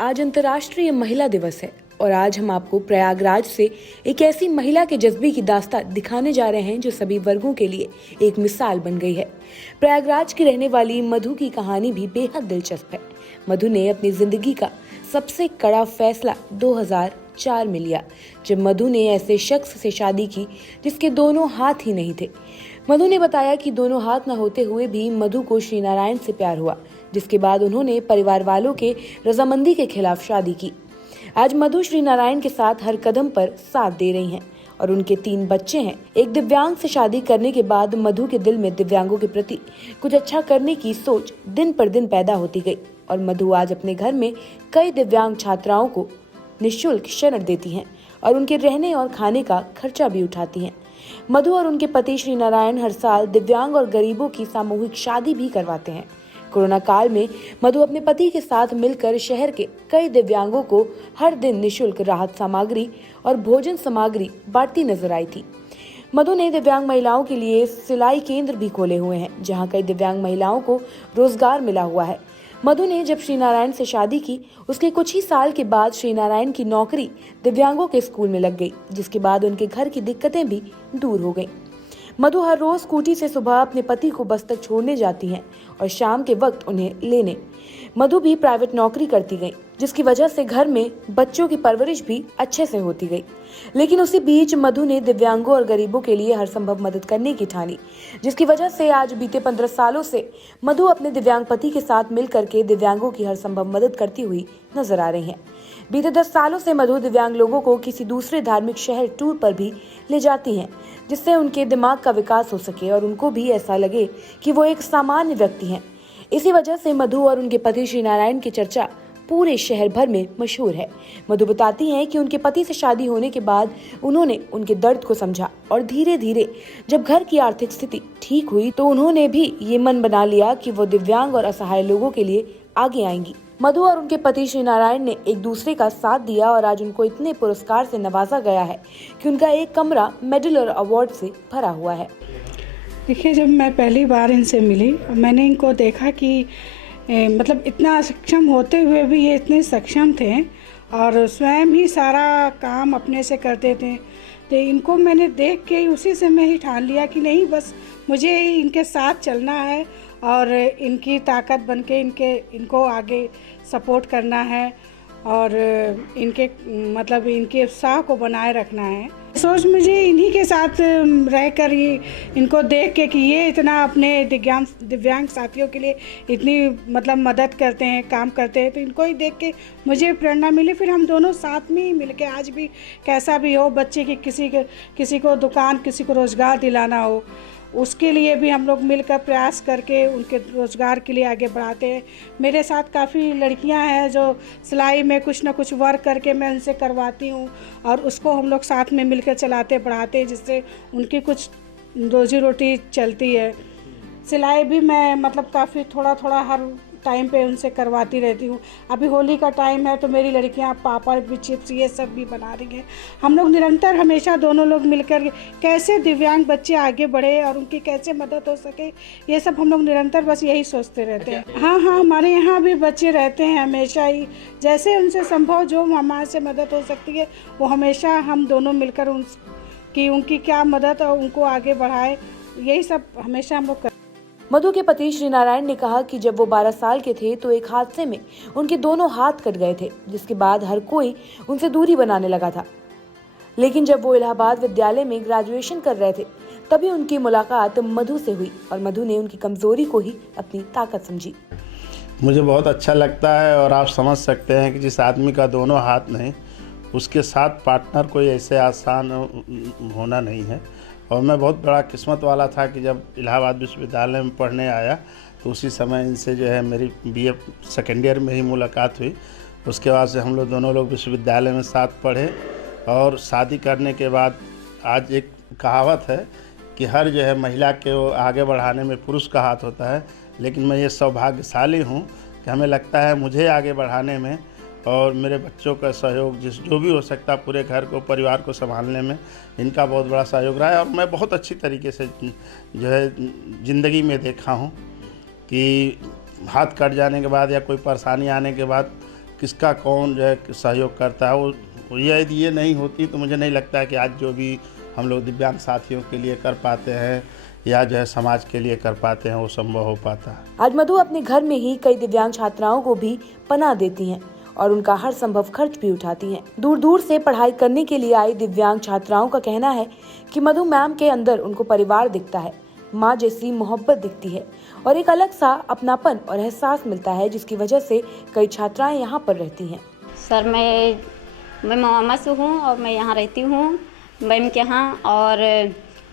आज अंतर्राष्ट्रीय महिला दिवस है और आज हम आपको प्रयागराज से एक ऐसी महिला के जज्बे की दास्तान दिखाने जा रहे हैं जो सभी वर्गों के लिए एक मिसाल बन गई है। प्रयागराज की रहने वाली मधु की कहानी भी बेहद दिलचस्प है। मधु ने अपनी जिंदगी का सबसे कड़ा फैसला 2004 में लिया, जब मधु ने ऐसे शख्स से शादी की जिसके दोनों हाथ ही नहीं थे। मधु ने बताया कि दोनों हाथ न होते हुए भी मधु को श्री नारायण से प्यार हुआ, जिसके बाद उन्होंने परिवार वालों के रजामंदी के खिलाफ शादी की। आज मधु श्री नारायण के साथ हर कदम पर साथ दे रही हैं और उनके 3 बच्चे हैं। एक दिव्यांग से शादी करने के बाद मधु के दिल में दिव्यांगों के प्रति कुछ अच्छा करने की सोच दिन पर दिन पैदा होती गई और मधु आज अपने घर में कई दिव्यांग छात्राओं को निःशुल्क शरण देती हैं और उनके रहने और खाने का खर्चा भी उठाती हैं। मधु और उनके पति श्री नारायण हर साल दिव्यांग और गरीबों की सामूहिक शादी भी करवाते हैं। कोरोना काल में मधु अपने पति के साथ मिलकर शहर के कई दिव्यांगों को हर दिन निःशुल्क राहत सामग्री और भोजन सामग्री बांटती नजर आई थी। मधु ने दिव्यांग महिलाओं के लिए सिलाई केंद्र भी खोले हुए हैं, जहां कई दिव्यांग महिलाओं को रोजगार मिला हुआ है। मधु ने जब श्री नारायण से शादी की, उसके कुछ ही साल के बाद श्री नारायण की नौकरी दिव्यांगों के स्कूल में लग गई, जिसके बाद उनके घर की दिक्कतें भी दूर हो गईं। मधु हर रोज स्कूटी से सुबह अपने पति को बस तक छोड़ने जाती हैं और शाम के वक्त उन्हें लेने। मधु भी प्राइवेट नौकरी करती गई, जिसकी वजह से घर में बच्चों की परवरिश भी अच्छे से होती गई। लेकिन उसी बीच मधु ने दिव्यांगों और गरीबों के लिए हर संभव मदद करने की ठानी, जिसकी वजह से आज बीते 15 सालों से मधु अपने दिव्यांग पति के साथ मिलकर के दिव्यांगों की हर संभव मदद करती हुई नजर आ रही हैं। बीते 10 सालों से मधु दिव्यांग लोगों को किसी दूसरे धार्मिक शहर टूर पर भी ले जाती हैं, जिससे उनके दिमाग का विकास हो सके और उनको भी ऐसा लगे कि वो एक सामान्य व्यक्ति हैं। इसी वजह से मधु और उनके पति श्री नारायण की चर्चा पूरे शहर भर में मशहूर है। मधु बताती हैं कि उनके पति से शादी होने के बाद उन्होंने उनके दर्द को समझा और धीरे धीरे जब घर की आर्थिक स्थिति ठीक हुई तो उन्होंने भी ये मन बना लिया कि वो दिव्यांग और असहाय लोगों के लिए आगे आएंगी। मधु और उनके पति श्री नारायण ने एक दूसरे का साथ दिया और आज उनको इतने पुरस्कार से नवाजा गया है कि उनका एक कमरा मेडल और अवार्ड से भरा हुआ है। देखिए, जब मैं पहली बार इनसे मिली, मैंने इनको देखा कि मतलब इतना सक्षम होते हुए भी ये इतने सक्षम थे और स्वयं ही सारा काम अपने से करते थे। तो इनको मैंने देख के उसी से मैं ही ठान लिया कि नहीं, बस मुझे इनके साथ चलना है और इनकी ताकत बन के इनको आगे सपोर्ट करना है और इनके मतलब इनके उत्साह को बनाए रखना है। सोच मुझे इन्हीं के साथ रहकर ही इनको देख के कि ये इतना अपने दिव्यांग साथियों के लिए इतनी मतलब मदद करते हैं, काम करते हैं, तो इनको ही देख के मुझे प्रेरणा मिली। फिर हम दोनों साथ में ही मिलके आज भी कैसा भी हो, बच्चे की किसी को दुकान, किसी को रोज़गार दिलाना हो, उसके लिए भी हम लोग मिलकर प्रयास करके उनके रोज़गार के लिए आगे बढ़ाते हैं। मेरे साथ काफ़ी लड़कियां हैं जो सिलाई में कुछ ना कुछ वर्क करके मैं उनसे करवाती हूं और उसको हम लोग साथ में मिलकर चलाते बढ़ाते हैं, जिससे उनकी कुछ रोजी रोटी चलती है। सिलाई भी मैं मतलब काफ़ी थोड़ा थोड़ा हर टाइम पे उनसे करवाती रहती हूँ। अभी होली का टाइम है तो मेरी लड़कियाँ पापड़ भी, चिप्स, ये सब भी बना रही हैं। हम लोग निरंतर हमेशा दोनों लोग मिलकर कैसे दिव्यांग बच्चे आगे बढ़े और उनकी कैसे मदद हो सके, ये सब हम लोग निरंतर बस यही सोचते रहते हैं। हाँ, हमारे यहाँ भी बच्चे रहते हैं हमेशा ही, जैसे उनसे संभव जो हमारे से मदद हो सकती है वो हमेशा हम दोनों मिलकर उनकी क्या मदद और उनको आगे बढ़ाए, यही सब हमेशा हम लोग। मधु के पति श्री नारायण ने कहा कि जब वो 12 साल के थे तो एक हादसे में उनके दोनों हाथ कट गए थे, जिसके बाद हर कोई उनसे दूरी बनाने लगा था। लेकिन जब वो इलाहाबाद विद्यालय में ग्रेजुएशन कर रहे थे तभी उनकी मुलाकात मधु से हुई और मधु ने उनकी कमजोरी को ही अपनी ताकत समझी। मुझे बहुत अच्छा लगता है और आप समझ सकते हैं कि जिस आदमी का दोनों हाथ नहीं, उसके साथ पार्टनर कोई ऐसे आसान होना नहीं है। और मैं बहुत बड़ा किस्मत वाला था कि जब इलाहाबाद विश्वविद्यालय में पढ़ने आया तो उसी समय इनसे जो है मेरी बीए सेकेंड ईयर में ही मुलाकात हुई। उसके बाद से हम लोग दोनों लोग विश्वविद्यालय में साथ पढ़े और शादी करने के बाद आज एक कहावत है कि हर जो है महिला के आगे बढ़ाने में पुरुष का हाथ होता है, लेकिन मैं ये सौभाग्यशाली हूँ कि हमें लगता है मुझे आगे बढ़ाने में और मेरे बच्चों का सहयोग जो भी हो सकता है, पूरे घर को, परिवार को संभालने में इनका बहुत बड़ा सहयोग रहा है। और मैं बहुत अच्छी तरीके से जो है ज़िंदगी में देखा हूँ कि हाथ कट जाने के बाद या कोई परेशानी आने के बाद किसका कौन जो है सहयोग करता है। वो यदि ये नहीं होती तो मुझे नहीं लगता है कि आज जो भी हम लोग दिव्यांग साथियों के लिए कर पाते हैं या जो है समाज के लिए कर पाते हैं वो संभव हो पाता है। आज मधु अपने घर में ही कई दिव्यांग छात्राओं को भी पनाह देती हैं और उनका हर संभव खर्च भी उठाती हैं। दूर दूर से पढ़ाई करने के लिए आई दिव्यांग छात्राओं का कहना है कि मधु मैम के अंदर उनको परिवार दिखता है, माँ जैसी मोहब्बत दिखती है और एक अलग सा अपनापन और एहसास मिलता है, जिसकी वजह से कई छात्राएं यहाँ पर रहती हैं। सर मैं मोहम्मद से हूँ और मैं यहाँ रहती हूँ मैम के यहाँ, और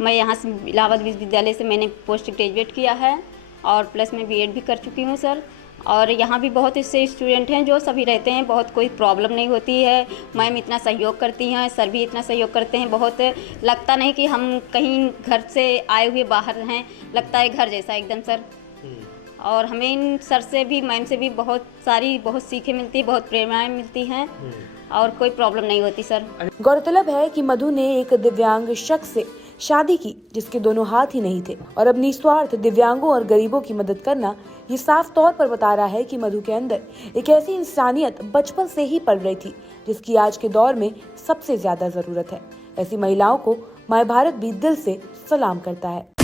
मैं यहाँ से इलाहाबाद विश्वविद्यालय से मैंने पोस्ट ग्रेजुएट किया है और प्लस में बीएड भी कर चुकी हूँ सर। और यहाँ भी बहुत ऐसे स्टूडेंट हैं जो सभी रहते हैं, बहुत कोई प्रॉब्लम नहीं होती है। मैम इतना सहयोग करती हैं, सर भी इतना सहयोग करते हैं, बहुत लगता नहीं कि हम कहीं घर से आए हुए बाहर हैं, लगता है घर जैसा एकदम सर। और हमें इन सर से भी मैम से भी बहुत सीखें मिलती है, बहुत प्रेरणाएं मिलती हैं और कोई प्रॉब्लम नहीं होती सर। गौरतलब है कि मधु ने एक दिव्यांग शख्स से शादी की जिसके दोनों हाथ ही नहीं थे और अब निस्वार्थ दिव्यांगों और गरीबों की मदद करना ये साफ तौर पर बता रहा है कि मधु के अंदर एक ऐसी इंसानियत बचपन से ही पल रही थी जिसकी आज के दौर में सबसे ज्यादा जरूरत है। ऐसी महिलाओं को माय भारत भी दिल से सलाम करता है।